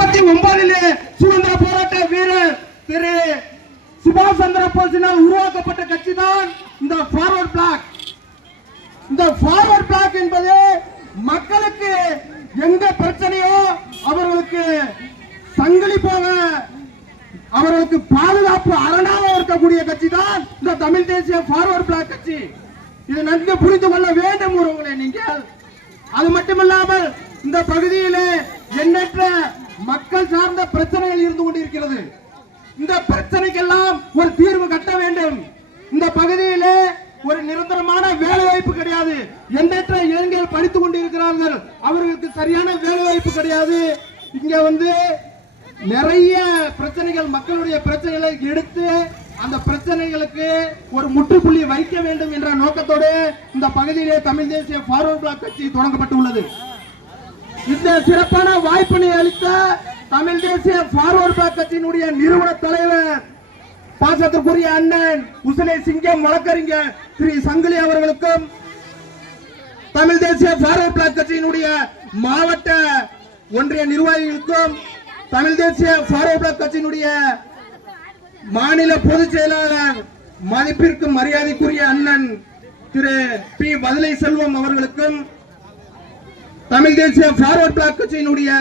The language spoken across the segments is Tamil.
முப்பத்தி ஒன்பதிலே சுதந்திர போராட்ட வீரர் திரு சுபாஷ் சந்திர போஸினால் உருவாக்கப்பட்ட கட்சி தான் இந்த ஃபார்வர்ட் பிளாக் இந்த ஃபார்வர்ட் பிளாக் என்பது மக்களுக்கு எந்த பிரச்சனையோ அவர்களுக்கு சங்கிலி போக அவர்களுக்கு பாதுகாப்பு அரணாக இருக்கக்கூடிய கட்சி தான் இந்த தமிழ் தேசிய ஃபார்வர்ட் பிளாக் கட்சி. இதை நன்கு புரிந்து கொள்ள வேண்டும் உறவுகளை நீங்கள். அது மட்டுமல்லாமல் இந்த பகுதியிலே எண்ணற்ற மக்கள் சார்ந்த பிரச்சனைகள் இருந்து கொண்டிருக்கிறது. இந்த பிரச்சனைக்கெல்லாம் ஒரு தீர்வு கட்ட வேண்டும். இந்த பகுதியிலே ஒரு நிரந்தரமான வேலை வாய்ப்பு கிடையாது. எண்ணற்ற இளைஞர்கள் படித்துக் கொண்டிருக்கிறார்கள். அவர்களுக்கு சரியான வேலை வாய்ப்பு கிடையாது. இங்க வந்து நிறைய பிரச்சனைகள் மக்களுடைய பிரச்சனைகளை எடுத்து அந்த பிரச்சனைகளுக்கு ஒரு முற்றுப்புள்ளி வைக்க வேண்டும் என்ற நோக்கத்தோடு இந்த பகுதியிலே தமிழ் தேசிய பார்வர்ட் பிளாக் கட்சி தொடங்கப்பட்டுள்ளது. இந்த சிறப்பான வாய்ப்பினை தமிழ் தேசிய ஃபார்வர்ட் பிளாக் கட்சியினுடைய நிறுவன தலைவர் பாசத்திற்குரிய அண்ணன் உசிலை சிங்கம் வழக்கறிஞர் திரு சங்கிலி அவர்களுக்கும் தமிழ் தேசிய பார்வர்ட் பிளாக் கட்சியினுடைய மாவட்ட ஒன்றிய நிர்வாகிகளுக்கும் தமிழ் தேசிய பார்வர்ட் பிளாக் கட்சியினுடைய மாநில பொதுச் செயலாளர் மதிப்பிற்கு மரியாதைக்குரிய அண்ணன் திரு பி. பதிலை செல்வம் அவர்களுக்கும் தமிழ் தேசிய பார்வர்ட் பிளாக் கட்சியினுடைய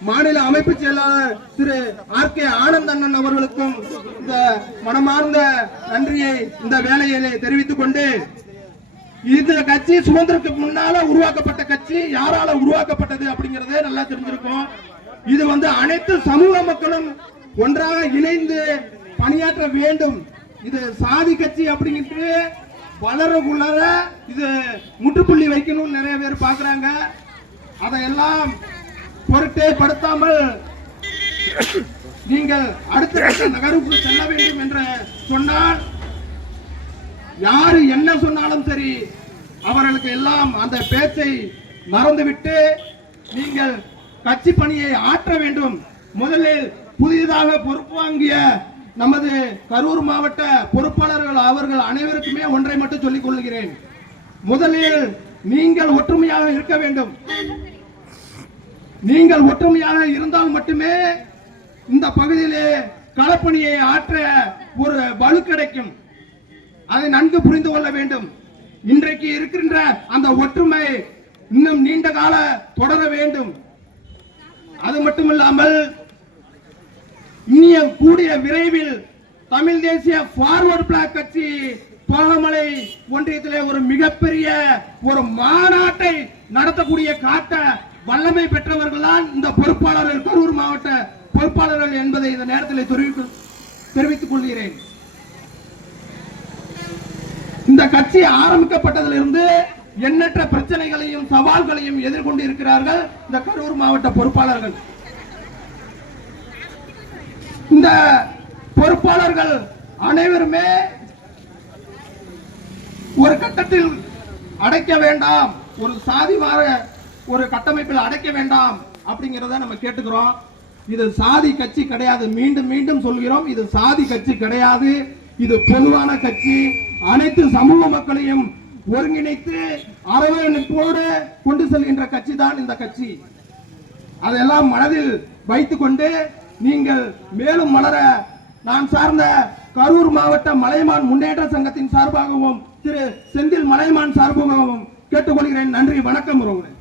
மாநில அமைப்பு செயலாளர் திரு ஆர் கே ஆனந்த் அண்ணன் அவர்களுக்கும் இந்த மனமார்ந்த நன்றியை இந்த வேலையிலே தெரிவித்துக் கொண்டு இந்த கட்சி சுதந்திரத்துக்கு முன்னால உருவாக்கப்பட்ட கட்சி யாரால உருவாக்கப்பட்டது அப்படிங்கறதே நல்லா தெரிஞ்சிருக்கும். இது வந்து அனைத்து சமூக மக்களும் ஒன்றாக இணைந்து பணியாற்ற வேண்டும். இது சாதி கட்சி அப்படிங்கிட்டு வளர இது முற்றுப்புள்ளி வைக்கணும்னு நிறைய பேர் பாக்குறாங்க அதையெல்லாம் பொருட்டே படுத்தாமல் நீங்கள் அடுத்த நகருக்கு செல்ல வேண்டும் என்று சொன்னால் யாரு என்ன சொன்னாலும் சரி அவர்களுக்கு எல்லாம் அந்த பேச்சை மறந்துவிட்டு நீங்கள் கட்சி பணியை ஆற்ற வேண்டும். முதலில் புதிதாக பொறுப்பு வாங்கிய நமது கரூர் மாவட்ட பொறுப்பாளர்கள் அவர்கள் அனைவருக்குமே ஒன்றை மட்டும் சொல்லிக் கொள்கிறேன். முதலில் நீங்கள் ஒற்றுமையாக இருக்க வேண்டும். நீங்கள் ஒற்றுமையாக இருந்தால் மட்டுமே இந்த பகுதியிலே களப்பணியை ஆற்ற ஒரு வலு கிடைக்கும். அதை நன்கு புரிந்து கொள்ள வேண்டும். இன்றைக்கு இருக்கின்ற அந்த ஒற்றுமை இன்னும் நீண்ட கால தொடர வேண்டும். அது மட்டுமில்லாமல் இனிய கூடிய விரைவில் தமிழ் தேசிய ஃபார்வர்ட் பிளாக் கட்சி தோகமலை ஒன்றியத்திலே ஒரு மிகப்பெரிய ஒரு மாநாட்டை நடத்தக்கூடிய காட்ட வல்லமை பெற்றவர்கள் தான் இந்த பொறுப்பாளர்கள் கரூர் மாவட்ட பொறுப்பாளர்கள் என்பதை இந்த நேரத்தில் தெரிவித்து- தெரிவித்துக் கொள்கிறேன். இந்த கட்சி ஆரம்பிக்கப்பட்டதிலிருந்து எண்ணற்ற பிரச்சனைகளையும் சவால்களையும் எதிர்கொண்டு இருக்கிறார்கள் இந்த கரூர் மாவட்ட பொறுப்பாளர்கள். இந்த பொறுப்பாளர்கள் அனைவருமே ஒரு கட்டத்தில் அடைக்க வேண்டாம் ஒரு சாதிவார ஒரு கட்டமைப்பில் அடைக்க வேண்டாம் அப்படிங்கிறத நம்ம கேட்டுக்கிறோம். இது சாதி கட்சி கிடையாது. மீண்டும் மீண்டும் சொல்கிறோம். இது சாதி கட்சி கிடையாது. இது பொதுவான கட்சி. அனைத்து சமூக மக்களையும் ஒருங்கிணைத்து அரவணைப்போடு கொண்டு செல்கின்ற கட்சி தான் இந்த கட்சி. அதெல்லாம் மனதில் வைத்துக்கொண்டு நீங்கள் மேலும் மலர நான் சார்ந்த கரூர் மாவட்ட மலைமான் முன்னேற்ற சங்கத்தின் சார்பாகவும் திரு செந்தில் மலைமான் சார்பாகவும் கேட்டுக்கொள்கிறேன். நன்றி. வணக்கம் உறவுகளே